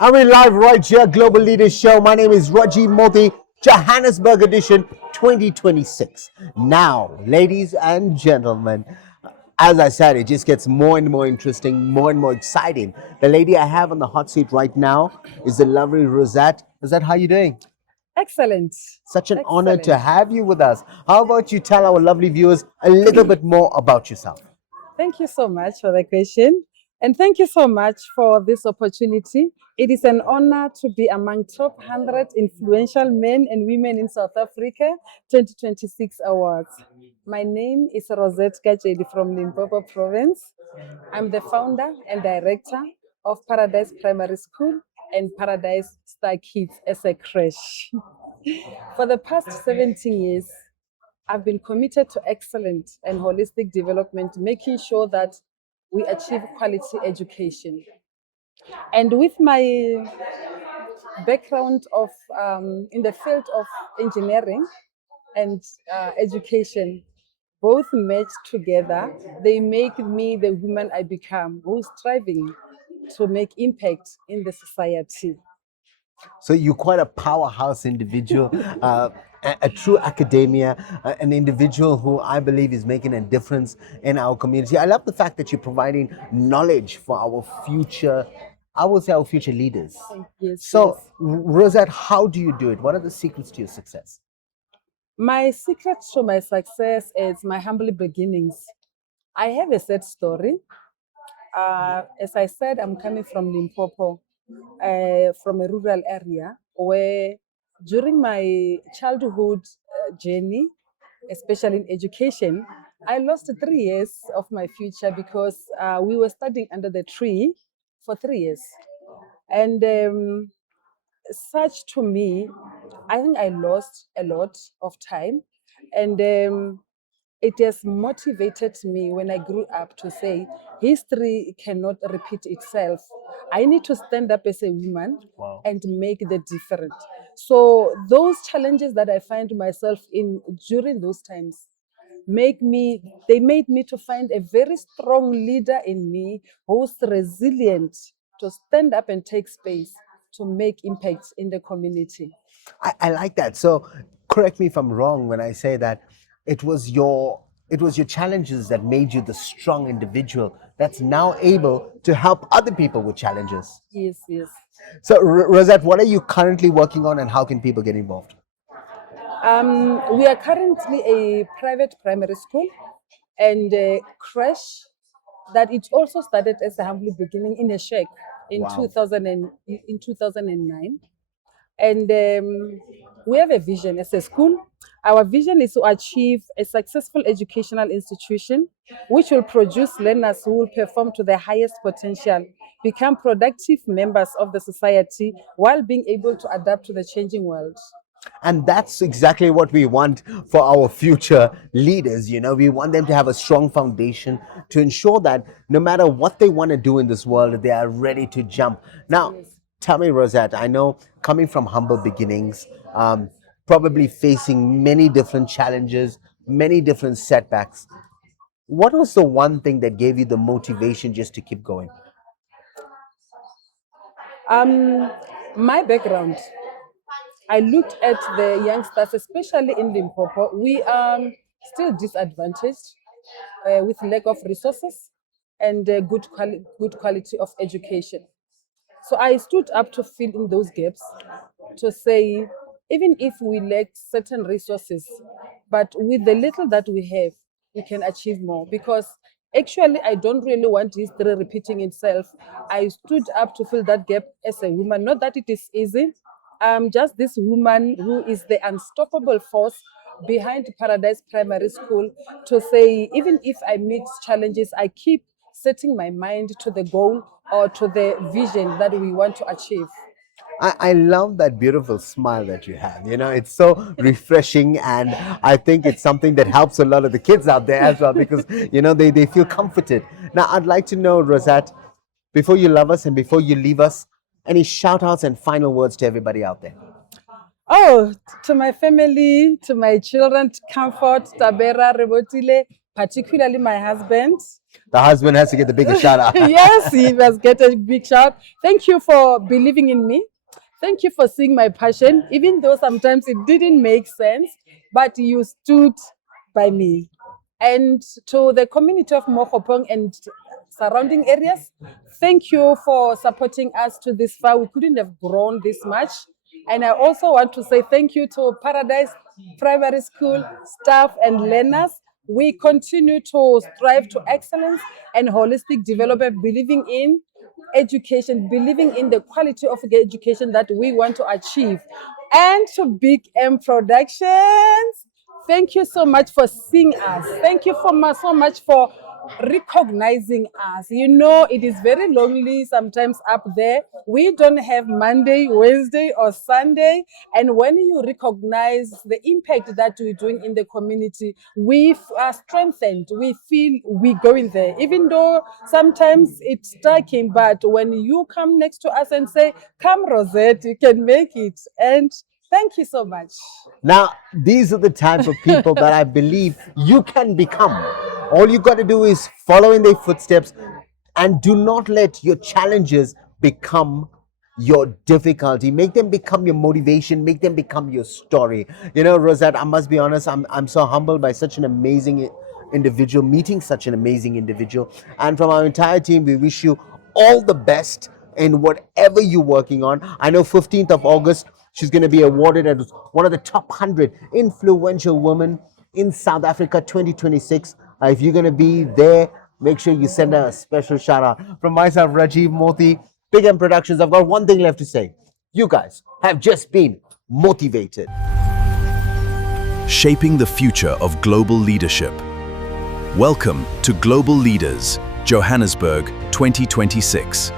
And we're live right here, Global Leaders Show. My name is Rajiv Mothie, Johannesburg edition 2026. Now, ladies and gentlemen, as I said, it just gets more and more interesting, more and more exciting. The lady I have on the hot seat right now is the lovely Rosat. Rosat, how are you doing? Excellent. Such an honor to Excellent. have you with us. How about you tell our lovely viewers a little bit more about yourself? Thank you so much for the question. And thank you so much for this opportunity. It is an honor to be among top 100 influential men and women in South Africa 2026 awards. My name is Rosat Kajedi from Limpopo province. I'm the founder and director of Paradise Primary School and Paradise Star Kids as a crash. For the past 17 years, I've been committed to excellent and holistic development, making sure that we achieve quality education. And with my background of in the field of engineering and education, both matched together, they make me the woman I become, who's striving to make impact in the society. So you're quite a powerhouse individual, a true academia, an individual who I believe is making a difference in our community. I love the fact that you're providing knowledge for our future, I will say our future leaders. Yes, So, yes. Rosette, how do you do it? What are the secrets to your success? My secret to my success is my humble beginnings. I have a sad story. As I said, I'm coming from Limpopo, from a rural area where during my childhood journey, especially in education, I lost 3 years of my future because we were studying under the tree for 3 years. And such to me, I think I lost a lot of time. And it has motivated me when I grew up to say history cannot repeat itself. I need to stand up as a woman Wow. and make the difference. So those challenges that I find myself in during those times they made me to find a very strong leader in me who's resilient to stand up and take space to make impacts in the community. I like that. So, correct me if I'm wrong when I say that it was your challenges that made you the strong individual that's now able to help other people with challenges. Yes, yes. So, Rosette, what are you currently working on, and how can people get involved? We are currently a private primary school and a crash that it also started as a humble beginning in a shack in Wow. 2009. And we have a vision as a school. Our vision is to achieve a successful educational institution which will produce learners who will perform to their highest potential, become productive members of the society while being able to adapt to the changing world. And that's exactly what we want for our future leaders. We want them to have a strong foundation to ensure that no matter what they want to do in this world, they are ready to jump. Now, Yes. tell me, Rosette, I know coming from humble beginnings, probably facing many different challenges, many different setbacks. What was the one thing that gave you the motivation just to keep going? My background, I looked at the youngsters, especially in Limpopo. We are still disadvantaged with lack of resources and good quality of education. So I stood up to fill in those gaps to say, even if we lack certain resources, but with the little that we have, we can achieve more. Because actually, I don't really want history repeating itself. I stood up to fill that gap as a woman. Not that it is easy. I'm just this woman who is the unstoppable force behind Paradise Primary School to say, even if I meet challenges, I keep setting my mind to the goal or to the vision that we want to achieve. I love that beautiful smile that you have. It's so refreshing, and I think it's something that helps a lot of the kids out there as well because, they feel comforted. Now, I'd like to know, Rosette, before you love us and before you leave us, any shout outs and final words to everybody out there? Oh, to my family, to my children, Comfort, Tabera, Rebotile, particularly my husband. The husband has to get the biggest shout out. Yes, he must get a big shout. Thank you for believing in me. Thank you for seeing my passion, even though sometimes it didn't make sense, but you stood by me. And to the community of Mokopong and surrounding areas, thank you for supporting us to this far. We couldn't have grown this much. And I also want to say thank you to Paradise Primary School staff and learners. We continue to strive to excellence and holistic development, believing in education, believing in the quality of education that we want to achieve. And to Big M Productions, thank you so much for seeing us. Thank you so much for recognizing us. You know, it is very lonely sometimes up there. We don't have Monday, Wednesday, or Sunday. And when you recognize the impact that we're doing in the community, we are strengthened. We feel we're going there. Even though sometimes it's striking, but when you come next to us and say, come, Rosette, you can make it. And thank you so much. Now, these are the type of people that I believe you can become. All you got to do is follow in their footsteps and do not let your challenges become your difficulty. Make them become your motivation. Make them become your story. You know, Rosat, I must be honest, I'm so humbled by such an amazing individual, meeting such an amazing individual. And from our entire team, we wish you all the best in whatever you're working on. I know 15th of August, she's going to be awarded as one of the top 100 influential women in South Africa 2026. If you're going to be there, make sure you send her a special shout out. From myself, Rajiv Mothie, Big M Productions, I've got one thing left to say. You guys have just been motivated. Shaping the future of global leadership. Welcome to Global Leaders, Johannesburg 2026.